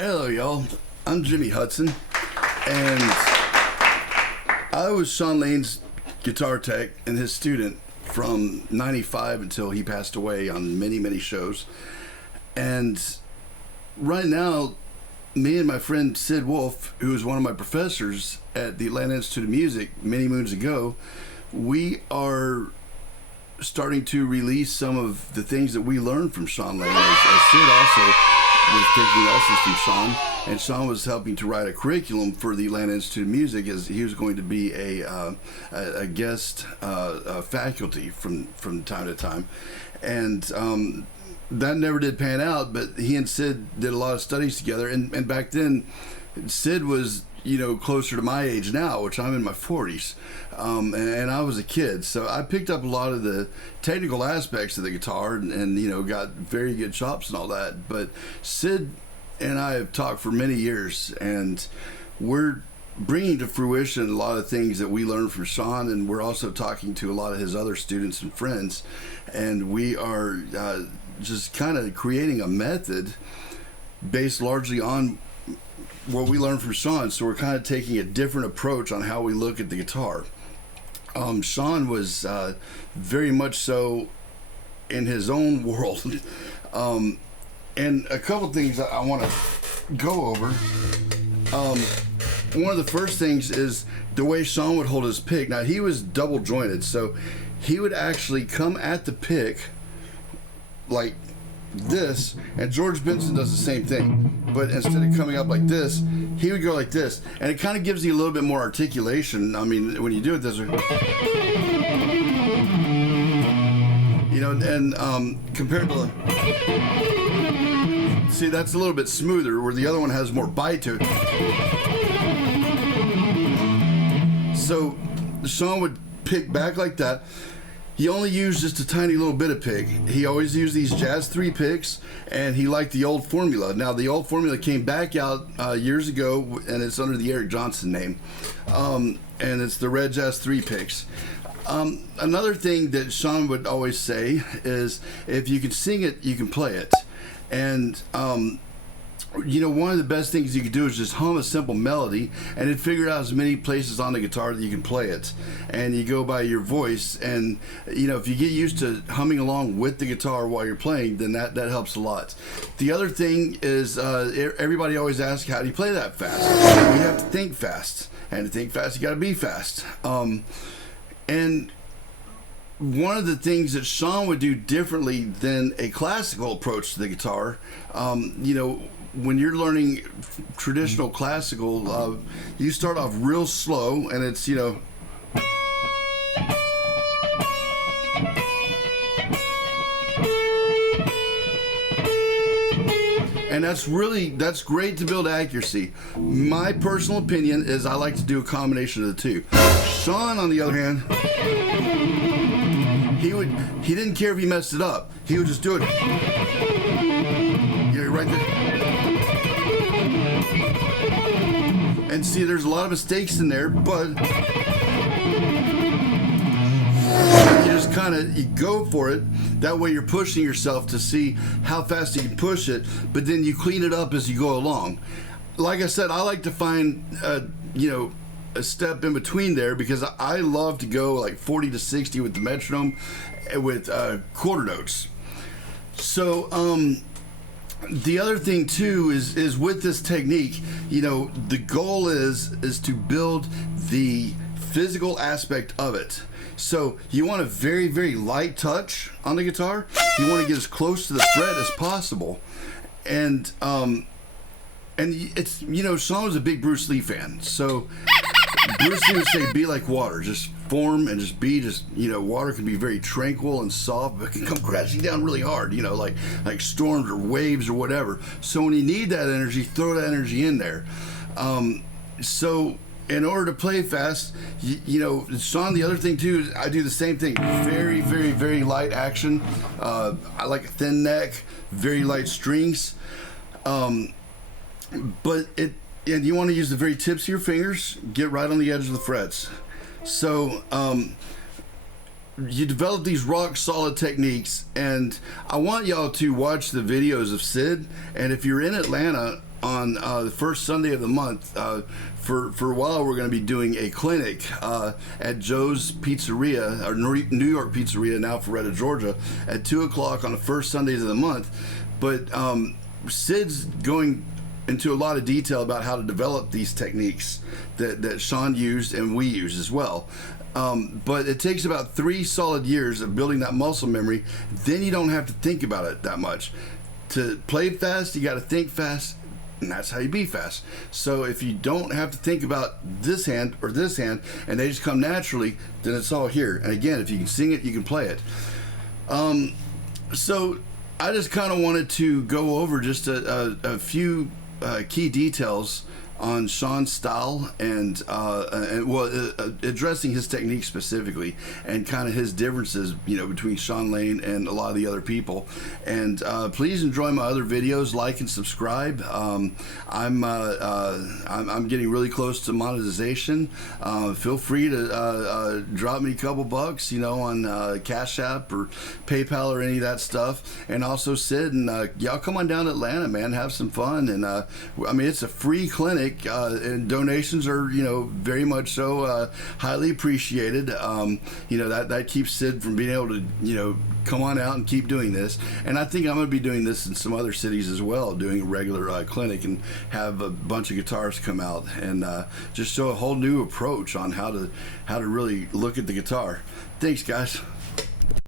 Hello, y'all. I'm Jimmy Hudson, and I was Shawn Lane's guitar tech and his student from '95 until he passed away on many, many shows. And right now, me and my friend Sid Wolf, who was one of my professors at the Atlanta Institute of Music many moons ago, we are starting to release some of the things that we learned from Shawn Lane, as Sid also was taking lessons from Shawn, and Shawn was helping to write a curriculum for the Atlanta Institute of Music, as he was going to be a guest faculty from time to time, and that never did pan out. But he and Sid did a lot of studies together, and back then Sid was closer to my age now, which I'm in my 40s, and I was a kid, so I picked up a lot of the technical aspects of the guitar and got very good chops and all that. But Sid and I have talked for many years, and we're bringing to fruition a lot of things that we learned from Shawn, and we're also talking to a lot of his other students and friends, and we are just kind of creating a method based largely on what we learned from Shawn. So we're kind of taking a different approach on how we look at the guitar. Shawn was very much so in his own world. And a couple things I want to go over. One of the first things is the way Shawn would hold his pick. Now, he was double jointed, so he would actually come at the pick like this, and George Benson does the same thing, but instead of coming up like this, he would go like this, and it kind of gives you a little bit more articulation. I mean, when you do it this way, and compared to see, that's a little bit smoother, where the other one has more bite to it. So Shawn would pick back like that. He only used just a tiny little bit of pick. He always used these Jazz 3 picks, and he liked the old formula. Now, the old formula came back out years ago, and it's under the Eric Johnson name. And it's the red Jazz 3 picks. Another thing that Shawn would always say is, if you can sing it, you can play it. And one of the best things you could do is just hum a simple melody, and it figure out as many places on the guitar that you can play it. And you go by your voice, and if you get used to humming along with the guitar while you're playing, then that helps a lot. The other thing is, everybody always asks, how do you play that fast? You have to think fast, and to think fast, you got to be fast. And one of the things that Shawn would do differently than a classical approach to the guitar, when you're learning traditional classical, you start off real slow, and it's and that's great to build accuracy. My personal opinion is I like to do a combination of the two. Shawn, on the other hand, he didn't care if he messed it up. He would just do it. Right there. And see, there's a lot of mistakes in there, but you just you go for it. That way you're pushing yourself to see how fast you can push it, but then you clean it up as you go along. Like I said, I like to find a step in between there, because I love to go like 40 to 60 with the metronome with quarter notes. So the other thing too is with this technique, the goal is to build the physical aspect of it. So you want a very, very light touch on the guitar. You want to get as close to the fret as possible. And it's, Shawn was a big Bruce Lee fan. So Bruce Lee would say, be like water, just form and just be, water can be very tranquil and soft, but it can come crashing down really hard, like storms or waves or whatever. So when you need that energy, throw that energy in there. So in order to play fast, Shawn, the other thing too, is I do the same thing. Very, very, very light action. I like a thin neck, very light strings. But you want to use the very tips of your fingers, get right on the edge of the frets. So you develop these rock solid techniques, and I want y'all to watch the videos of Sid. And if you're in Atlanta, on the first Sunday of the month. For a while, we're going to be doing a clinic at Joe's Pizzeria, or New York Pizzeria, now Alpharetta, Georgia, at 2 o'clock on the first Sundays of the month. But Sid's going into a lot of detail about how to develop these techniques that Shawn used and we use as well. But it takes about 3 solid years of building that muscle memory. Then you don't have to think about it that much. To play fast, you got to think fast, and that's how you be fast. So if you don't have to think about this hand or this hand, and they just come naturally, then it's all here. And again, if you can sing it, you can play it. So I just kind of wanted to go over just a few key details on Shawn's style and addressing his technique specifically, and kind of his differences, between Shawn Lane and a lot of the other people. And please enjoy my other videos, like and subscribe. I'm getting really close to monetization. Feel free to drop me a couple bucks, on Cash App or PayPal or any of that stuff. And also Sid, and y'all come on down to Atlanta, man, have some fun. And it's a free clinic. And donations are, very much so highly appreciated. That keeps Sid from being able to, come on out and keep doing this. And I think I'm going to be doing this in some other cities as well, doing a regular clinic, and have a bunch of guitarists come out and just show a whole new approach on how to really look at the guitar. Thanks, guys.